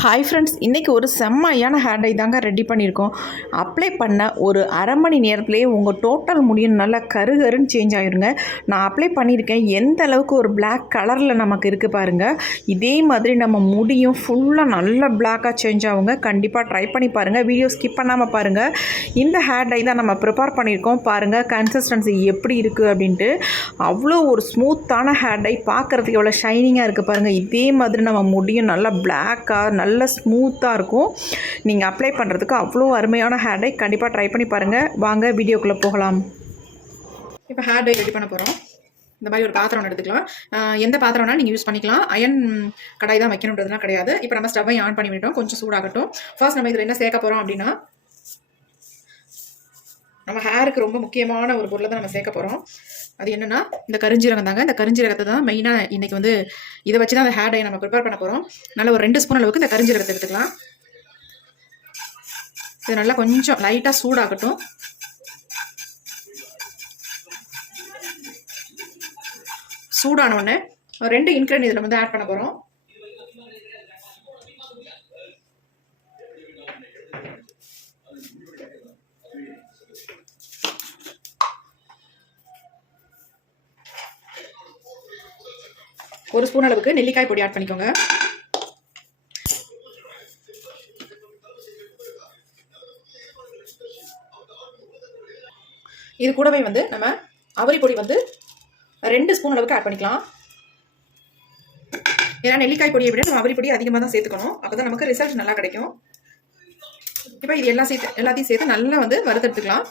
Hi friends இன்றைக்கி ஒரு செம்மையான ஹேர் டை தாங்க ரெடி பண்ணியிருக்கோம். அப்ளை பண்ண ஒரு அரை மணி நேரத்துலேயே உங்கள் டோட்டல் முடியும். நல்லா கருகருன்னு சேஞ்ச் ஆகிருங்க நான் அப்ளை பண்ணியிருக்கேன். எந்த அளவுக்கு ஒரு பிளாக் கலரில் நமக்கு இருக்குது பாருங்கள் இதே மாதிரி நம்ம முடியும். ஃபுல்லாக நல்ல பிளாக்காக சேஞ்ச் ஆகுங்க. கண்டிப்பாக ட்ரை பண்ணி பாருங்கள் வீடியோ ஸ்கிப் பண்ணாமல் பாருங்கள் இந்த ஹேர் டை தான் நம்ம ப்ரிப்பேர் பண்ணியிருக்கோம். பாருங்கள் கன்சிஸ்டன்சி எப்படி இருக்குது அப்படின்ட்டு. அவ்வளோ ஒரு ஸ்மூத்தான ஹேர் டை பார்க்குறதுக்கு எவ்வளோ ஷைனிங்காக இருக்குது பாருங்கள் இதே மாதிரி நம்ம முடியும். நல்லா பிளாக்காக நல்லா நல்ல ஸ்மூத்தாக இருக்கும். நீங்கள் அப்ளை பண்ணுறதுக்கு அவ்வளோ அருமையான ஹேர் டை கண்டிப்பாக ட்ரை பண்ணி பாருங்கள் வாங்க வீடியோக்குள்ளே போகலாம். இப்போ ஹேர் டை ரெடி பண்ண போகிறோம் இந்த மாதிரி ஒரு பாத்திரம் ஒன்று எடுத்துக்கலாம். எந்த பாத்திரம் வேணாலும் நீங்கள் யூஸ் பண்ணிக்கலாம். அயன் கடாய் தான் வைக்கணுன்றதுலாம் கிடையாது. இப்போ நம்ம ஸ்டவ்வை ஆன் பண்ணி விட்டோம் கொஞ்சம் சூடாகட்டும். ஃபர்ஸ்ட் நம்ம இதில் என்ன சேர்க்க போகிறோம் அப்படின்னா நம்ம ஹேருக்கு ரொம்ப முக்கியமான ஒரு பொருளை தான் நம்ம சேர்க்க போகிறோம் அது என்னன்னா இந்த கரிஞ்சீரகம் தாங்க. இந்த கருஞ்சீரகத்தை தான் மெயினாக இன்றைக்கி வந்து இதை வச்சு தான் அந்த ஹேர் டை நம்ம ப்ரிப்பேர் பண்ண போகிறோம் நல்ல ஒரு ரெண்டு ஸ்பூன் அளவுக்கு இந்த கருஞ்சீரகத்தை எடுத்துக்கலாம். இது நல்லா கொஞ்சம் லைட்டாக சூடாகட்டும். சூடான உடனே ஒரு ரெண்டு இன்க்ரீடியன் இதில் வந்து ஆட் பண்ண போகிறோம் ஒரு ஸ்பூன் அளவுக்கு நெல்லிக்காய் பொடி ஆட் பண்ணிக்கோங்க. இது கூடவே வந்து நம்ம அவரி பொடி வந்து ரெண்டு ஸ்பூன் அளவுக்கு ஆட் பண்ணிக்கலாம். ஏன்னா நெல்லிக்காய் பொடியை விட நம்ம அவரி பொடி அதிகமாக தான் சேர்த்துக்கணும். அப்போ தான் நமக்கு ரிசல்ட் நல்லா கிடைக்கும். இப்போ இது எல்லாம் சேர்த்து எல்லாத்தையும் சேர்த்து நல்லா வந்து வறுத்தெடுத்துக்கலாம்.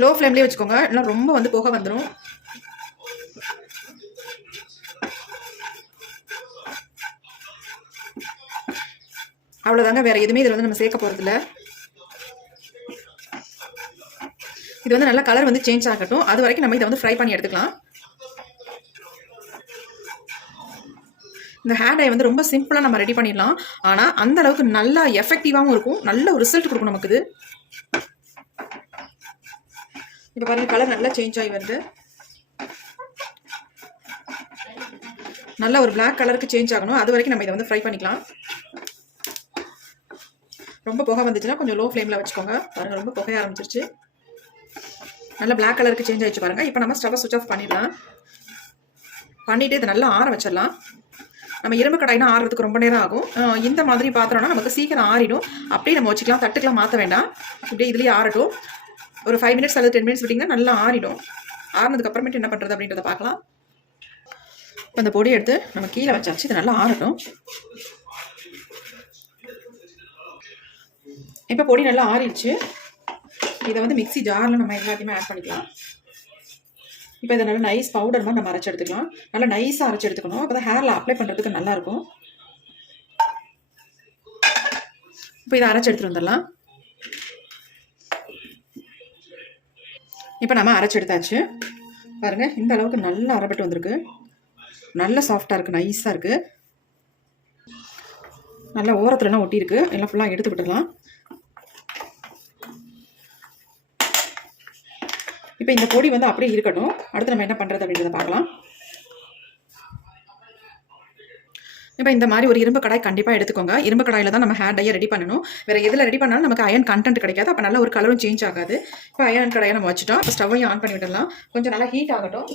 லோ ஃப்ளேம்லேயே வச்சுக்கோங்க. இல்லை ரொம்ப வந்து புகை வந்துடும் அவ்வளோதாங்க வேறு எதுவுமே இதில் வந்து நம்ம சேர்க்க போகிறதில்ல இது வந்து நல்ல கலர் வந்து சேஞ்ச் ஆகட்டும். அது வரைக்கும் நம்ம இதை வந்து ஃப்ரை பண்ணி எடுத்துக்கலாம். இந்த ஹேர் டை வந்து ரொம்ப சிம்பிளாக நம்ம ரெடி பண்ணிடலாம். ஆனால் அந்த அளவுக்கு நல்லா எஃபெக்டிவாகவும் இருக்கும். நல்ல ஒரு ரிசல்ட் கொடுக்கும் நமக்கு இது. இப்போ பாருங்க கலர் நல்லா சேஞ்ச் ஆகி வருது. நல்லா ஒரு பிளாக் கலருக்கு சேஞ்ச் ஆகணும். அது வரைக்கும் நம்ம இதை வந்து ஃப்ரை பண்ணிக்கலாம். ரொம்ப புகை வந்துச்சுன்னா கொஞ்சம் லோ ஃப்ளேமில் வச்சுக்கோங்க. பாருங்கள் ரொம்ப புகைய ஆரம்பிச்சிருச்சு. நல்ல பிளாக் கலருக்கு சேஞ்ச் ஆகிடுச்சு பாருங்கள் இப்போ நம்ம ஸ்டவ்வை சுவிச் ஆஃப் பண்ணிடலாம். பண்ணிவிட்டு இதை நல்லா ஆற வச்சிடலாம். நம்ம இரும்பு கடாய்னா ஆறுறதுக்கு ரொம்ப நேரம் ஆகும். இந்த மாதிரி பாத்திரம்னா நமக்கு சீக்கிரம் ஆறிடும். அப்படியே நம்ம வச்சுக்கலாம் தட்டுக்கெல்லாம் மாற்ற வேண்டாம். இப்படியே இதுலேயே ஆறட்டும். ஒரு ஃபைவ் மினிட்ஸ் அல்லது டென் மினிட்ஸ் விட்டிங்கன்னா நல்லா ஆறிடும். ஆறினதுக்கப்புறமேட்டு என்ன பண்ணுறது அப்படின்றத பார்க்கலாம். இப்போ அந்த பொடி எடுத்து நம்ம கீழே வச்சாச்சு. இது நல்லா ஆறட்டும். இப்போ பொடி நல்லா ஆறிடுச்சு. இதை வந்து மிக்ஸி ஜாரில் நம்ம எல்லாத்தையுமே ஆட் பண்ணிக்கலாம். இப்போ இதை நல்லா நைஸ் பவுடர் மாதிரி நம்ம அரைச்சி எடுத்துக்கலாம். நல்லா நைஸாக அரைச்சி எடுத்துக்கணும். அப்போ தான் ஹேரில் அப்ளை பண்ணுறதுக்கு நல்லாயிருக்கும் இப்போ இதை அரைச்சி எடுத்துகிட்டு வந்துடலாம். இப்போ நம்ம அரைச்செடுத்தாச்சு. பாருங்கள் இந்த அளவுக்கு நல்லா அரைப்பட்டு வந்திருக்கு. நல்ல சாஃப்டாக இருக்குது நைஸாக இருக்குது நல்லா ஓரத்துலலாம் ஒட்டியிருக்கு. எல்லாம் ஃபுல்லாக எடுத்து விட்டுடலாம். இப்போ இந்த பொடி வந்து அப்படியே இருக்கட்டும் அடுத்து நம்ம என்ன பண்ணுறது அப்படின்றத பார்க்கலாம். இப்போ இந்த மாதிரி ஒரு இரும்பு கடாய் கண்டிப்பாக எடுத்துக்கோங்க. இரும்பு கடாயில் தான் நம்ம ஹேர் டையை ரெடி பண்ணணும். வேறு எதில் ரெடி பண்ணாலும் நமக்கு அயன் கண்டென்ட் கிடைக்காது. அப்போ நல்ல ஒரு கலரும் சேஞ்ச் ஆகாது. இப்போ அயன் கடாயை நம்ம வச்சுட்டோம். இப்போ ஸ்டவ்வையும் ஆன் பண்ணி விடலாம் கொஞ்சம் நல்லா ஹீட் ஆகட்டும்.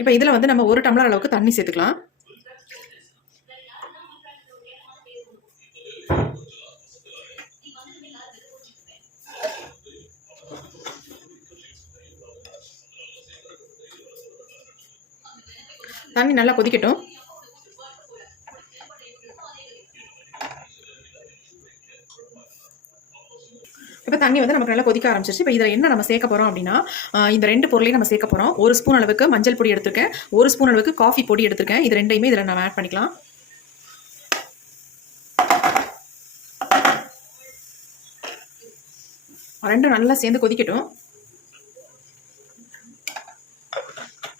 இப்போ இதில் வந்து நம்ம ஒரு டம்ளர் அளவுக்கு தண்ணி சேர்த்துக்கலாம். தண்ணி நல்லா கொதிக்கட்டும். இப்போ தண்ணி வந்து நமக்கு நல்லா கொதிக்க ஆரம்பிச்சிருச்சு. இப்போ இதில் என்ன நம்ம சேர்க்க போகிறோம் அப்படின்னா இந்த ரெண்டு பொருளையும் நம்ம சேர்க்க போகிறோம் ஒரு ஸ்பூன் அளவுக்கு மஞ்சள் பொடி எடுத்திருக்கேன். ஒரு ஸ்பூன் அளவுக்கு காஃபி பொடி எடுத்திருக்கேன். இது ரெண்டையுமே இதில் நம்ம ஆட் பண்ணிக்கலாம். ரெண்டும் நல்லா சேர்ந்து கொதிக்கட்டும்.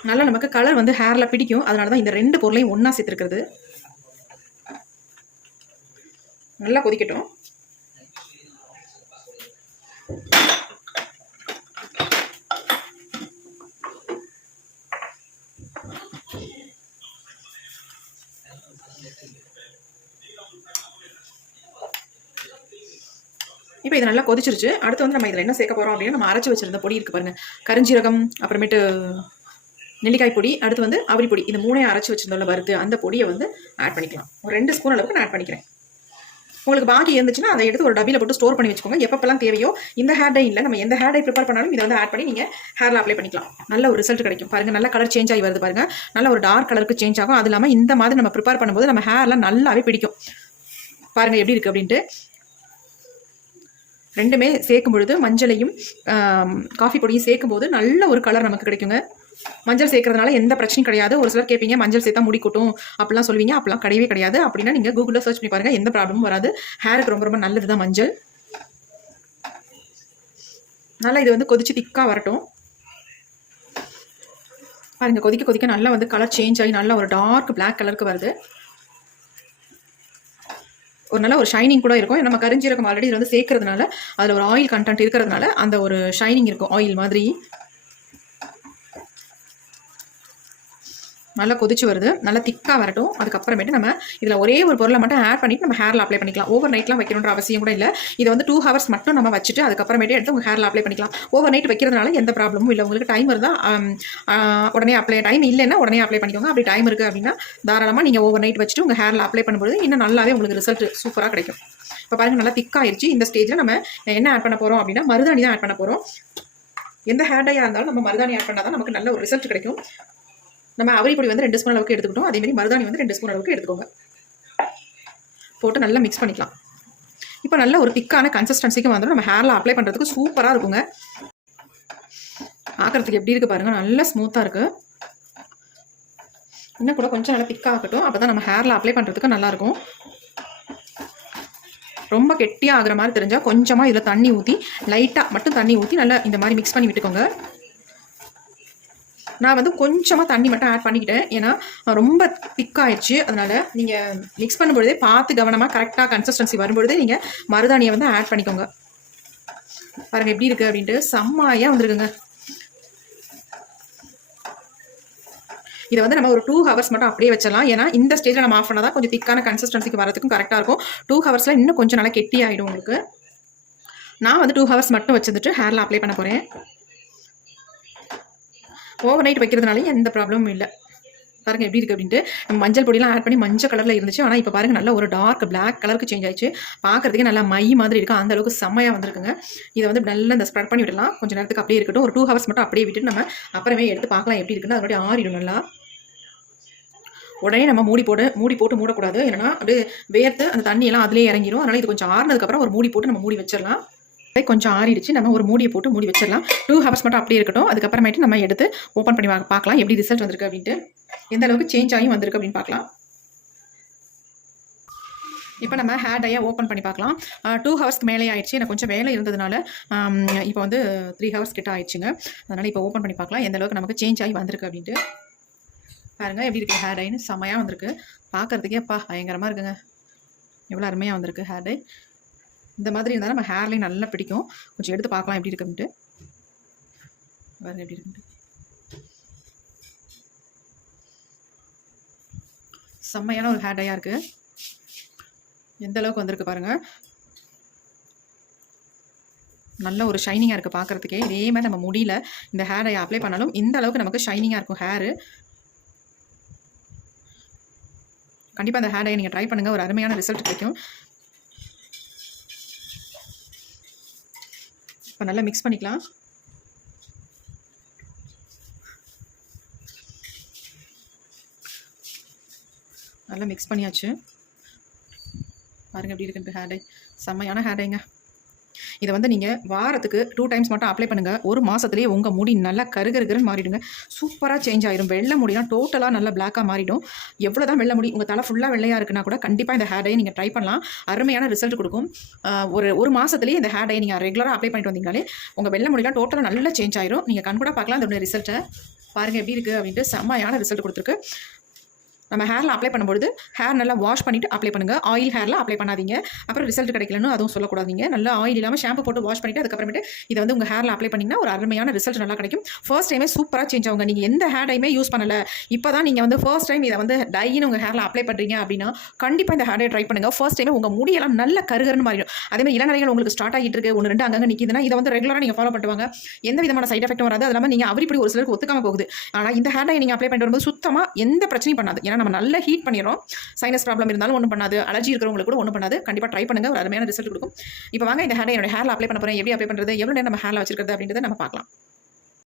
நல்லா நமக்கு கலர் வந்து ஹேரில் பிடிக்கும். அதனால தான் இந்த ரெண்டு பொருளையும் ஒன்றா சேர்த்துருக்குறது. நல்லா கொதிக்கட்டும். இப்போ இது நல்லா கொதிச்சிருச்சு. அடுத்து வந்து நம்ம இதில் என்ன சேர்க்க போகிறோம் அப்படின்னா நம்ம அரைச்சி வச்சிருந்த பொடி இருக்குது பாருங்கள் கருஞ்சீரகம் அப்புறமேட்டு நெல்லிக்காய் பொடி அடுத்து வந்து அவரி பொடி. இந்த மூணையும் அரைச்சி வச்சிருந்தோம்ல வறுத்து அந்த பொடியை வந்து ஆட் பண்ணிக்கலாம். ஒரு ரெண்டு ஸ்பூன் அளவுக்கு நான் ஆட் பண்ணிக்கிறேன். உங்களுக்கு பாக்கி இருந்துச்சுன்னா அதை எடுத்து ஒரு டபியில் போட்டு ஸ்டோர் பண்ணி வச்சுக்கோங்க. எப்பப்பெல்லாம் தேவையோ இந்த ஹேர் டை இல்லை நம்ம எந்த ஹேர் டை ப்ரிப்பேர் பண்ணாலும் இதை வந்து ஆட் பண்ணி நீங்கள் ஹேரில் அப்ளை பண்ணிக்கலாம். நல்ல ஒரு ரிசல்ட் கிடைக்கும். பாருங்கள் நல்ல கலர் சேஞ்ச் ஆகி வருது பாருங்கள் நல்ல ஒரு டார்க் கலருக்கு சேஞ்ச் ஆகும். அது இல்லாமல் இந்த மாதிரி நம்ம ப்ரிப்பேர் பண்ணும்போது நம்ம ஹேர்லாம் நல்லாவே பிடிக்கும். பாருங்கள் எப்படி இருக்குது அப்படின்ட்டு. ரெண்டுமே சேர்க்கும் பொழுது மஞ்சளையும் காஃபி பொடியும் சேர்க்கும் போது நல்ல ஒரு கலர் நமக்கு கிடைக்குங்க. மஞ்சள் சேர்க்கறதுனால எந்த பிரச்சனையும் கிடையாது. ஒரு சிலர் கேட்பீங்க மஞ்சள் சேர்த்தா முடிக்கட்டும் அப்படிலாம் சொல்லுவீங்க. அப்படிலாம் கிடையவே கிடையாது. அப்படின்னா நீங்கள் கூகுளில் சர்ச் பண்ணி பாருங்கள் எந்த ப்ராப்ளமும் வராது. ஹேருக்கு ரொம்ப ரொம்ப நல்லது தான் மஞ்சள். நல்லா இது வந்து கொதிச்சு திக்காக வரட்டும். பாருங்க கொதிக்க கொதிக்க நல்லா வந்து கலர் சேஞ்ச் ஆகி நல்லா ஒரு டார்க் பிளாக் கலருக்கு வருது. ஒரு நல்ல ஒரு ஷைனிங் கூட இருக்கும். நம்ம கரிஞ்சீரகம் ஆல்ரெடி இதில் வந்து சேர்க்கறதுனால அதில் ஒரு ஆயில் கண்டென்ட் இருக்கிறதுனால அந்த ஒரு ஷைனிங் இருக்கும் ஆயில் மாதிரி. நல்லா கொதிச்சு வருது. நல்லா திக்காக வரட்டும். அதுக்கப்புறமேட்டு நம்ம இதில் ஒரே ஒரு பொருளை மட்டும் ஆட் பண்ணிட்டு நம்ம ஹேரில் அப்ளை பண்ணிக்கலாம். ஓவர் நைட்லாம் வைக்கணுன்ற அவசியம் கூட இல்லை. இதை வந்து டூ ஹவர்ஸ் மட்டும் நம்ம வச்சுட்டு அதுக்கப்புறமேட்டு எடுத்து உங்கள் ஹேரில் அப்ளை பண்ணிக்கலாம். ஓவர் நைட் வைக்கிறதுனால எந்த ப்ராப்ளமும் இல்லை. உங்களுக்கு டைம் இருந்தால் உடனே அப்ளை டைம் இல்லைன்னா உடனே அப்ளை பண்ணிக்கோங்க. அப்படி டைம் இருக்குது அப்படின்னா தாராளமாக நீங்கள் ஓவர் நைட் வச்சுட்டு உங்கள் ஹேரில் அப்ளை பண்ணும்போது இன்னும் நல்லாவே உங்களுக்கு ரிசல்ட் சூப்பராக கிடைக்கும். இப்போ பாருங்க நல்லா திக்காயிருச்சு இந்த ஸ்டேஜில் நம்ம என்ன ஆட் பண்ண போகிறோம் அப்படின்னா மருதாணி தான் ஆட் பண்ண போகிறோம் எந்த ஹேர் டையாக இருந்தாலும் நம்ம மருதாணி ஆட் பண்ணால் தான் நமக்கு நல்ல ஒரு ரிசல்ட் கிடைக்கும். நம்ம அவரி வந்து ரெண்டு ஸ்பூன் அளவுக்கு எடுத்துக்கிட்டோம். அதே மாதிரி மருதாணி வந்து ரெண்டு ஸ்பூன் அளவுக்கு எடுத்துக்கோங்க. போட்டு நல்லா மிக்ஸ் பண்ணிக்கலாம். இப்போ நல்ல ஒரு திக்கான கன்சிஸ்டன்சிக்கு வந்துடும் நம்ம ஹேரில் அப்ளை பண்ணுறதுக்கு சூப்பராக இருக்குங்க. பார்க்குறதுக்கு எப்படி இருக்குது பாருங்கள் நல்லா ஸ்மூத்தாக இருக்குது இன்னும் கூட கொஞ்சம் நல்லா திக்காக ஆகட்டும் அப்போ தான் நம்ம ஹேரில் அப்ளை பண்ணுறதுக்கு நல்லாயிருக்கும் ரொம்ப கெட்டியாக ஆகிற மாதிரி தெரிஞ்சால் கொஞ்சமாக இதில் தண்ணி ஊற்றி லைட்டாக மட்டும் தண்ணி ஊற்றி நல்லா இந்த மாதிரி மிக்ஸ் பண்ணி விட்டுக்கோங்க. நான் வந்து கொஞ்சமாக தண்ணி மட்டும் ஆட் பண்ணிக்கிட்டேன். ஏன்னா ரொம்ப திக்காயிடுச்சு அதனால் நீங்கள் மிக்ஸ் பண்ணும்பொழுதே பார்த்து கவனமாக கரெக்டாக கன்சிஸ்டன்சி வரும்பொழுதே நீங்கள் மருதாணியை வந்து ஆட் பண்ணிக்கோங்க. பாருங்கள் எப்படி இருக்குது அப்படின்ட்டு. செம்மையாக வந்துருக்குங்க. இதை வந்து நம்ம ஒரு டூ ஹவர்ஸ் மட்டும் அப்படியே வச்சிடலாம். ஏன்னா இந்த ஸ்டேஜில் நம்ம ஆஃப் பண்ணால் தான் கொஞ்சம் திக்கான கன்சிஸ்டன்சிக்கு வரதுக்கும் கரெக்டாக இருக்கும். டூ ஹவர்ஸில் இன்னும் கொஞ்சம் நல்லா கெட்டி ஆகிடும் உங்களுக்கு. நான் வந்து டூ ஹவர்ஸ் மட்டும் வச்சுட்டு ஹேரில் அப்ளை பண்ண போகிறேன் ஓவர் நைட் வைக்கிறதுனால எந்த ப்ராப்ளமும் இல்லை. பாருங்க எப்படி இருக்குது அப்படின்ட்டு. நம்ம மஞ்சள் பொடியெலாம் ஆட் பண்ணி மஞ்சள் கலரில் இருந்துச்சு. ஆனால் இப்போ பாருங்கள் நல்ல ஒரு டார்க் பிளாக் கலருக்கு சேஞ்ச் ஆயிடுச்சு. பார்க்குறதுக்கே நல்லா மை மாதிரி இருக்கும் அந்த அளவுக்கு செம்மையாக வந்திருக்குங்க. இதை வந்து நல்லா இந்த ஸ்ப்ரெட் பண்ணி விடலாம். கொஞ்சம் நேரத்துக்கு அப்படியே இருக்கட்டும். ஒரு டூ ஹவர்ஸ் மட்டும் அப்படியே விட்டுட்டு நம்ம அப்புறமே எடுத்து பார்க்கலாம் எப்படி இருக்குன்னு. அதனுடைய ஆறிடும் நல்லா. உடனே நம்ம மூடி போட்டு மூடி போட்டு மூடக்கூடாது. ஏன்னா அப்படியே வேர்த்து அந்த தண்ணியெல்லாம் அதிலே இறங்கிரும். அதனால் இது கொஞ்சம் ஆறுனதுக்கப்புறம் ஒரு மூடி போட்டு நம்ம மூடி வச்சிடலாம். கொஞ்சம் ஆறிடுச்சு. நம்ம ஒரு மூடியை போட்டு மூடி வச்சிடலாம். டூ ஹவர்ஸ் மட்டும் அப்படியே இருக்கட்டும். அதுக்கப்புறமேட்டு நம்ம எடுத்து ஓப்பன் பண்ணி பார்க்கலாம். எப்படி ரிசல்ட் வந்திருக்கு அப்படின்ட்டு. எந்த அளவுக்கு சேஞ்ச் ஆகி வந்திருக்கு அப்படின்னு பார்க்கலாம். இப்போ நம்ம ஹேர் டையை ஓப்பன் பண்ணி பார்க்கலாம். டூ ஹவர்ஸ்க்கு மேலே ஆயிடுச்சு. எனக்கு கொஞ்சம் வேலை இருந்ததுனால இப்போ வந்து த்ரீ ஹவர்ஸ் கிட்ட ஆயிடுச்சுங்க. அதனால் இப்போ ஓப்பன் பண்ணி பார்க்கலாம். எந்த அளவுக்கு நமக்கு சேஞ்ச் ஆகி வந்திருக்கு அப்படின்ட்டு. பாருங்கள் எப்படி இருக்குது ஹேர் டைன்னு செமையாக வந்திருக்கு. பார்க்குறதுக்கே அப்பா பயங்கரமாக இருக்குங்க. எவ்வளோ அருமையாக வந்திருக்கு ஹேர் டை இந்த மாதிரி இருந்தால் நம்ம ஹேர்லேயும் நல்லா பிடிக்கும். கொஞ்சம் எடுத்து பார்க்கலாம் எப்படி இருக்குன்ட்டு. பாருங்க எப்படி இருக்குன்ட்டு. செம்மையான ஒரு ஹேர் டையாக இருக்குது எந்த அளவுக்கு வந்திருக்கு பாருங்கள் நல்ல ஒரு ஷைனிங்காக இருக்குது பார்க்குறதுக்கே. இதே மாதிரி நம்ம முடியல இந்த ஹேர் டை அப்ளை பண்ணாலும் இந்த அளவுக்கு நமக்கு ஷைனிங்காக இருக்கும் ஹேரு கண்டிப்பாக அந்த ஹேர் டை நீங்கள் ட்ரை பண்ணுங்கள் ஒரு அருமையான ரிசல்ட் கிடைக்கும். இப்போ நல்லா மிக்ஸ் பண்ணிக்கலாம். நல்லா மிக்ஸ் பண்ணியாச்சு. பாருங்க எப்படி இருக்குன்ட்டு ஹேர் டை செம்மையான ஹேர் டைங்க இதை வந்து நீங்கள் வாரத்துக்கு டூ டைம்ஸ் மட்டும் அப்ளை பண்ணுங்கள் ஒரு மாதத்துலேயே உங்கள் முடி நல்லா கருகருகருன்னு மாறிடுங்க. சூப்பராக சேஞ்ச் ஆயிடும் வெள்ளை முடினா டோட்டலாக நல்லா பிளாக்காக மாறிடும். எவ்வளோ தான் வெள்ளை முடி உங்கள் தலை ஃபுல்லாக வெள்ளையாக இருக்குன்னா கூட கண்டிப்பாக இந்த ஹேர் டை நீங்கள் ட்ரை பண்ணலாம். அருமையான ரிசல்ட் கொடுக்கும். ஒரு ஒரு மாதத்துலேயே இந்த ஹேர் டை நீங்கள் ரெகுலராக அப்ளை பண்ணிட்டு வந்தீங்கனாலே உங்கள் வெள்ளை முடிலாம் டோட்டலாக நல்லா சேஞ்ச் ஆயிரும். நீங்கள் கண் கூட பார்க்கலாம். அதோட ரிசல்ட்டை பாருங்கள் எப்படி இருக்குது அப்படின்ட்டு. செம்மையான ரிசல்ட் கொடுத்துருக்கு. நம்ம ஹேரில் அப்ளை பண்ணும்பொழுது ஹேர் நல்லா வாஷ் பண்ணிவிட்டு அப்ளை பண்ணுங்கள் ஆயில் ஹேரில் அப்ளை பண்ணாதீங்க. அப்புறம் ரிசல்ட் கிடைக்கலன்னு அதுவும் சொல்லக்கூடாதீங்க. நல்லா ஆயில் இல்லாமல் ஷாம்பு போட்டு வாஷ் பண்ணிவிட்டு அதுக்கப்புறமேட்டு இதை வந்து உங்கள் ஹேரில் அப்ளை பண்ணிங்கன்னா ஒரு அருமையான ரிசல்ட் நல்லா கிடைக்கும். ஃபர்ஸ்ட் டைமே சூப்பராக சேஞ்ச் ஆகுங்க. நீங்கள் எந்த ஹேர் டைமே யூஸ் பண்ணலை. இப்போ தான் நீங்கள் வந்து ஃபர்ஸ்ட் டைம் இதை வந்து டைன்னு உங்கள் ஹேரில் அப்ளை பண்ணுறீங்க அப்படின்னா கண்டிப்பாக இந்த ஹேரை ட்ரை பண்ணுங்கள் ஃபர்ஸ்ட் டைமே உங்கள் முடியெல்லாம் நல்ல கருகருன்னு மாறிடும். அதே மாதிரி இளநரைகள் உங்களுக்கு ஸ்டார்ட் ஆகிட்டு இருக்கு. ஒன்று ரெண்டு அங்கங்கே நிற்கிதுன்னா இதை வந்து ரெகுலராக நீங்கள் ஃபாலோ பண்ணுவாங்க. எந்த விதமான சைட் எஃபெக்ட்டும் வராது. அது இல்லாமல் நீங்கள் அவரிப்படி ஒரு சிலருக்கு ஒத்துக்காம போகுது. ஆனால் இந்த ஹேர் டை நீங்கள் அப்ளை பண்ணிட்டு வரும்போது சுத்தமாக எந்த பிரச்சனையும் பண்ணாது. ஏன்னா நம்ம நல்லா ஹீட் பண்ணிடுறோம். சைனஸ் ப்ராப்ளம் இருந்தாலும் ஒன்றும் பண்ணாது. அலர்ஜி இருக்கிறவங்களுக்கு கூட ஒன்றும் பண்ணாது. கண்டிப்பாக ட்ரை பண்ணுங்க. ஒரு அருமையான ரிசல்ட் கொடுக்கும். இப்போ வாங்க இந்த ஹேர் என்னோட ஹேரில் அப்ளை பண்ண போகிறேன் எப்படி அப்ளை பண்ணுறது எவ்வளோ நேரம் நம்ம ஹேரில் வச்சிருக்கிறது அப்படின்றத நம்ம பார்க்கலாம்.